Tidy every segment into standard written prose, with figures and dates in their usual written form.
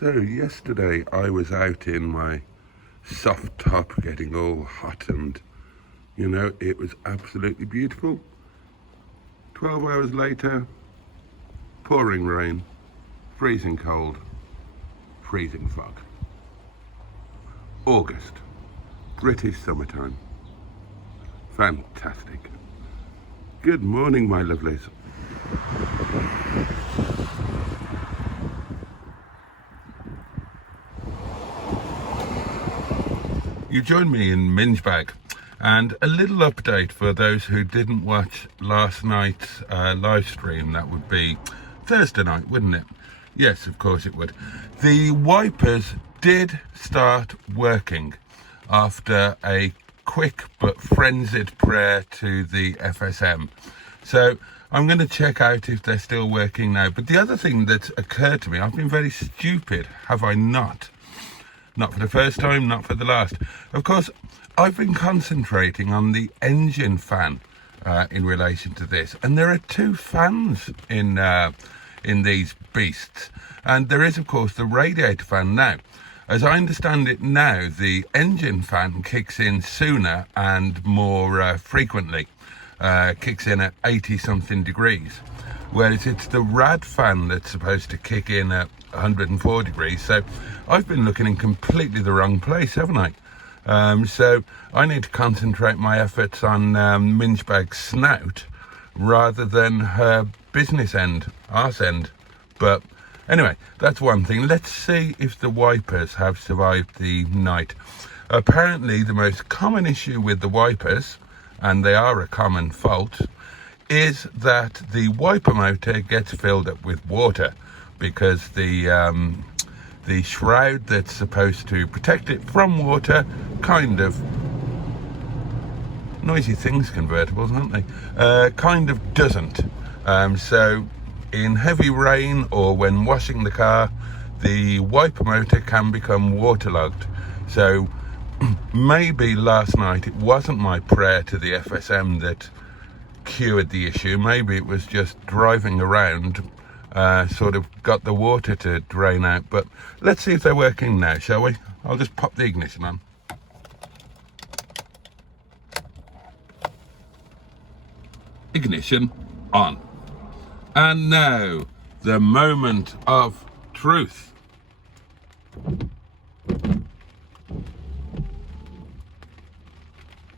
So yesterday I was out in my soft top getting all hot and, you know, it was absolutely beautiful. 12 hours later, pouring rain, freezing cold, freezing fog. August, British summertime. Fantastic. Good morning, my lovelies. You joined me in Minge Bag, and a little update for those who didn't watch last night's live stream. That would be Thursday night, wouldn't it? Yes, of course it would. The wipers did start working after a quick but frenzied prayer to the FSM. So I'm going to check out if they're still working now. But the other thing that's occurred to me, I've been very stupid, have I not? Not for the first time, not for the last. Of course, I've been concentrating on the engine fan in relation to this. And there are two fans in these beasts. And there is, of course, the radiator fan now. As I understand it now, the engine fan kicks in sooner and more frequently. Kicks in at 80-something degrees. Whereas it's the rad fan that's supposed to kick in at 104 degrees. So I've been looking in completely the wrong place, haven't I? So I need to concentrate my efforts on Minge Bag's snout rather than her business end, arse end. But anyway, that's one thing. Let's see if the wipers have survived the night. Apparently the most common issue with the wipers, and they are a common fault, is that the wiper motor gets filled up with water because the shroud that's supposed to protect it from water kind of, noisy things, convertibles, aren't they? Kind of doesn't. So in heavy rain or when washing the car, the wiper motor can become waterlogged. So maybe last night it wasn't my prayer to the FSM that cured the issue. Maybe it was just driving around sort of got the water to drain out. But let's see if they're working now, shall we? I'll just pop the ignition on. Ignition on. And now the moment of truth.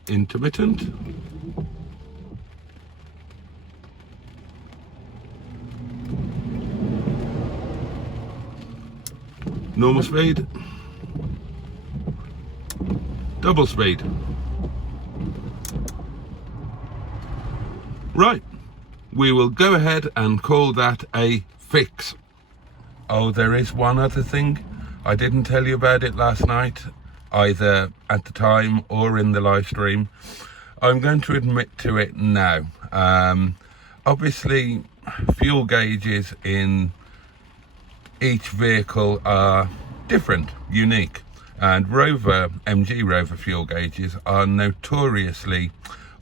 Intermittent. Normal speed. Double speed. Right, we will go ahead and call that a fix. Oh, there is one other thing. I didn't tell you about it last night, either at the time or in the live stream. I'm going to admit to it now. Obviously, fuel gauges in each vehicle are different, unique, and Rover, MG Rover fuel gauges are notoriously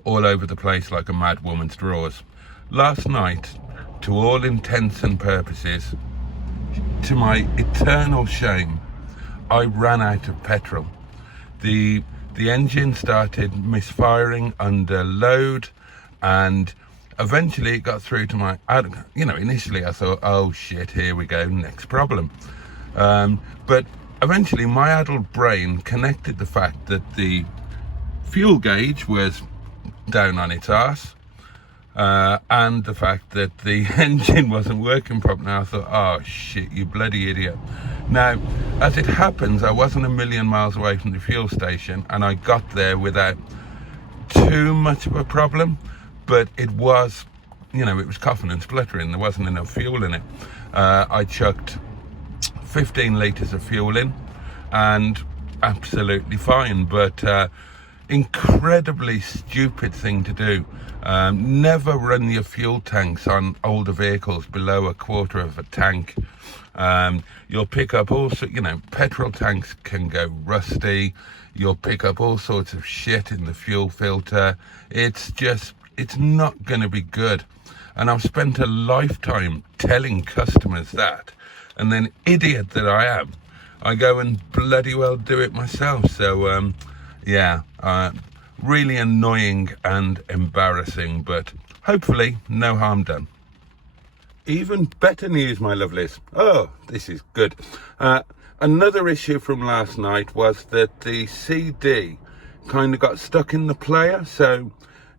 all over the place like a mad woman's drawers. Last night, to all intents and purposes, to my eternal shame, I ran out of petrol. The engine started misfiring under load, and eventually it got through to my, initially I thought, oh shit, here we go, next problem. But eventually my adult brain connected the fact that the fuel gauge was down on its arse, and the fact that the engine wasn't working properly. I thought, oh shit, you bloody idiot. Now, as it happens, I wasn't a million miles away from the fuel station, and I got there without too much of a problem. But it was, it was coughing and spluttering. There wasn't enough fuel in it. I chucked 15 litres of fuel in, and absolutely fine. But incredibly stupid thing to do. Never run your fuel tanks on older vehicles below a quarter of a tank. You'll pick up also, petrol tanks can go rusty. You'll pick up all sorts of shit in the fuel filter. It's not going to be good. And I've spent a lifetime telling customers that. and then idiot that I am, I go and bloody well do it myself. So yeah, really annoying and embarrassing, but hopefully no harm done. Even better news, my lovelies. Oh, this is good. Another issue from last night was that the CD kind of got stuck in the player, so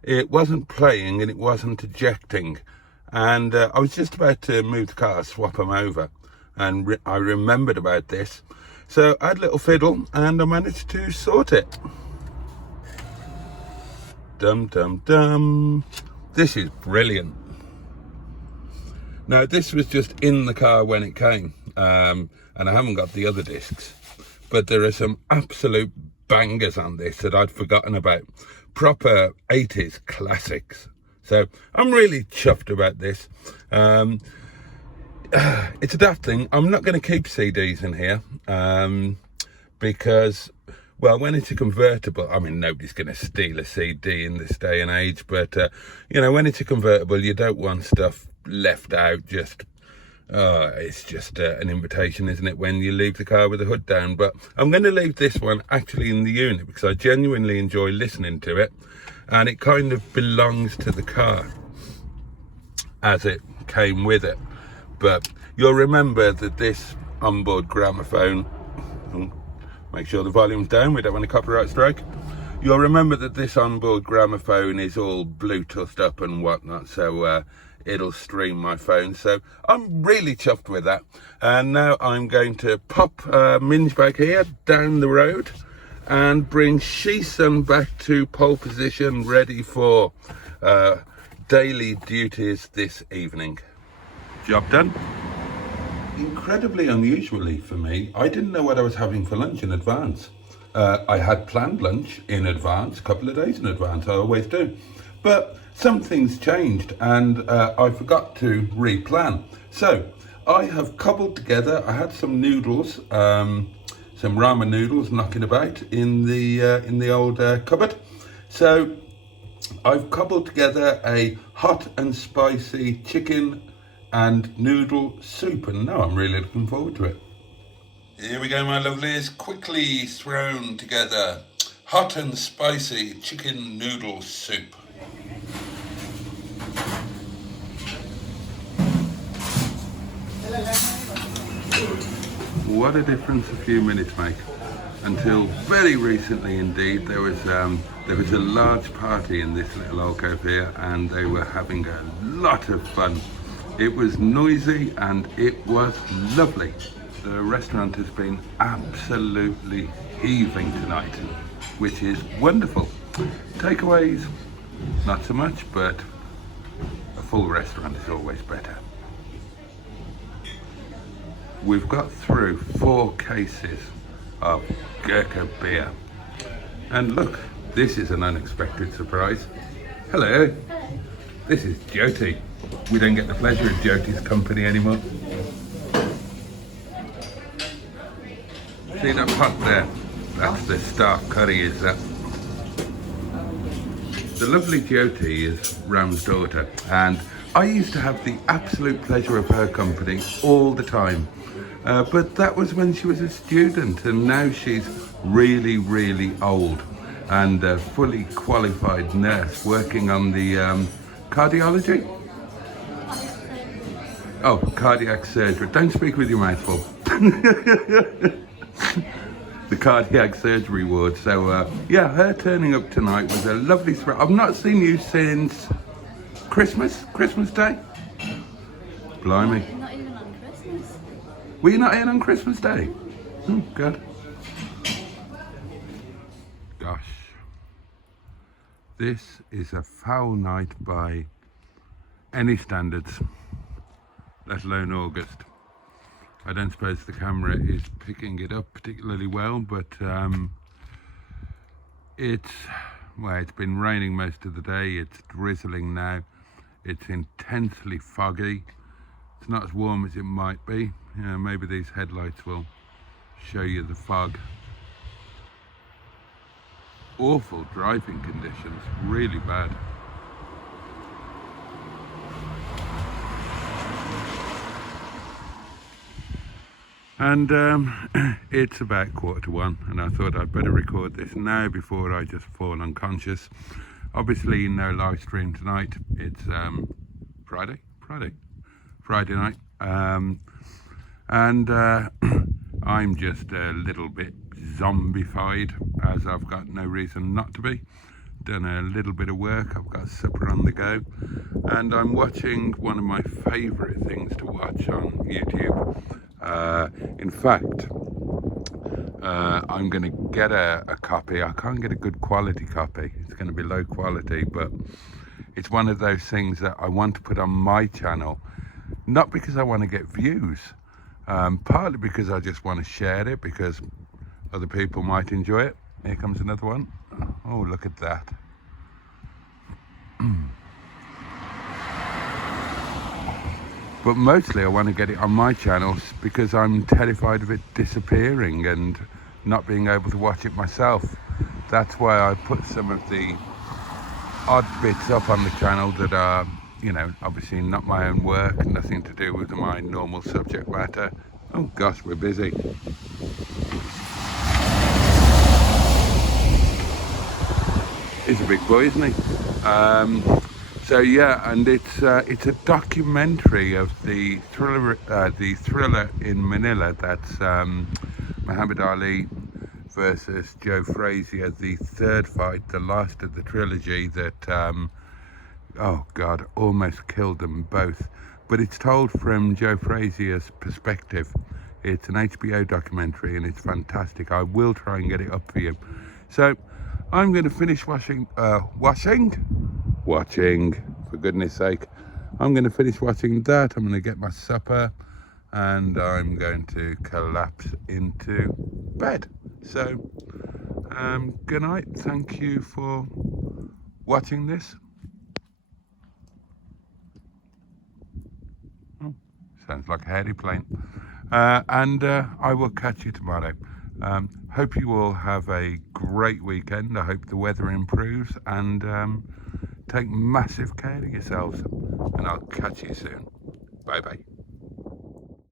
it wasn't playing and it wasn't ejecting. And I was just about to move the car, swap them over, and I remembered about this. So I had a little fiddle and I managed to sort it. Dum dum dum. This is brilliant. Now this was just in the car when it came, and I haven't got the other discs, but there are some absolute bangers on this that I'd forgotten about. Proper 80s classics. So I'm really chuffed about this. It's a daft thing. I'm not going to keep CDs in here because, well, when it's a convertible, I mean, nobody's going to steal a CD in this day and age, but, you know, when it's a convertible, you don't want stuff left out. Just, it's just an invitation, isn't it, when you leave the car with the hood down? But I'm going to leave this one actually in the unit because I genuinely enjoy listening to it, and it kind of belongs to the car as it came with it. But you'll remember that this onboard gramophone, make sure the volume's down, we don't want a copyright strike. You'll remember that this onboard gramophone is all Bluetoothed up and whatnot, so it'll stream my phone. So I'm really chuffed with that. And now I'm going to pop Minge back here down the road and bring Shison back to pole position, ready for daily duties this evening. Job done. Incredibly unusually for me, I didn't know what I was having for lunch in advance. I had planned lunch in advance, a couple of days in advance, I always do. But some things changed and I forgot to replan. So I have cobbled together, I had some noodles, some ramen noodles knocking about in the old cupboard. So I've cobbled together a hot and spicy chicken and noodle soup, and now I'm really looking forward to it. Here we go, my lovelies, quickly thrown together hot and spicy chicken noodle soup. What a difference a few minutes make. Until very recently indeed, there was a large party in this little alcove here, and they were having a lot of fun. It was noisy and it was lovely. The restaurant has been absolutely heaving tonight, which is wonderful. Takeaways, not so much, but a full restaurant is always better. We've got through 4 cases of Gurkha beer. And look, this is an unexpected surprise. Hello, this is Boaty. We don't get the pleasure of Boaty's company anymore. See that pot there? That's the stark curry, is that? The lovely Boaty is Ram's daughter, and I used to have the absolute pleasure of her company all the time. But that was when she was a student, and now she's really, really old and a fully qualified nurse working on the cardiology. Oh, cardiac surgery. Don't speak with your mouth full. The cardiac surgery ward. So, yeah, her turning up tonight was a lovely surprise. I've not seen you since Christmas Day. Blimey. You're not even on Christmas. Were you not in on Christmas Day? Oh, God. Gosh. This is a foul night by any standards, let alone August. I don't suppose the camera is picking it up particularly well, but it's been raining most of the day. It's drizzling now. It's intensely foggy. It's not as warm as it might be. You know, maybe these headlights will show you the fog. Awful driving conditions, really bad. And it's about 1:15, and I thought I'd better record this now before I just fall unconscious. Obviously no live stream tonight. It's Friday night, and I'm just a little bit zombified, as I've got no reason not to be. Done a little bit of work, I've got supper on the go, and I'm watching one of my favourite things to watch on YouTube. In fact, I'm going to get a copy. I can't get a good quality copy, it's going to be low quality, but it's one of those things that I want to put on my channel, not because I want to get views, partly because I just want to share it, because other people might enjoy it. Here comes another one. Oh, look at that. But mostly I want to get it on my channel because I'm terrified of it disappearing and not being able to watch it myself. That's why I put some of the odd bits up on the channel that are, you know, obviously not my own work, nothing to do with my normal subject matter. Oh gosh, we're busy. He's a big boy, isn't he? So yeah, and it's a documentary of the thriller in Manila. That's Muhammad Ali versus Joe Frazier, the third fight, the last of the trilogy that, oh God, almost killed them both. But it's told from Joe Frazier's perspective. It's an HBO documentary and it's fantastic. I will try and get it up for you. So I'm going to finish watching, for goodness sake. I'm going to finish watching that. I'm going to get my supper and I'm going to collapse into bed. So good night. Thank you for watching this. Oh, sounds like a hairy plane. And I will catch you tomorrow. Hope you all have a great weekend. I hope the weather improves, and take massive care of yourselves, and I'll catch you soon. Bye bye.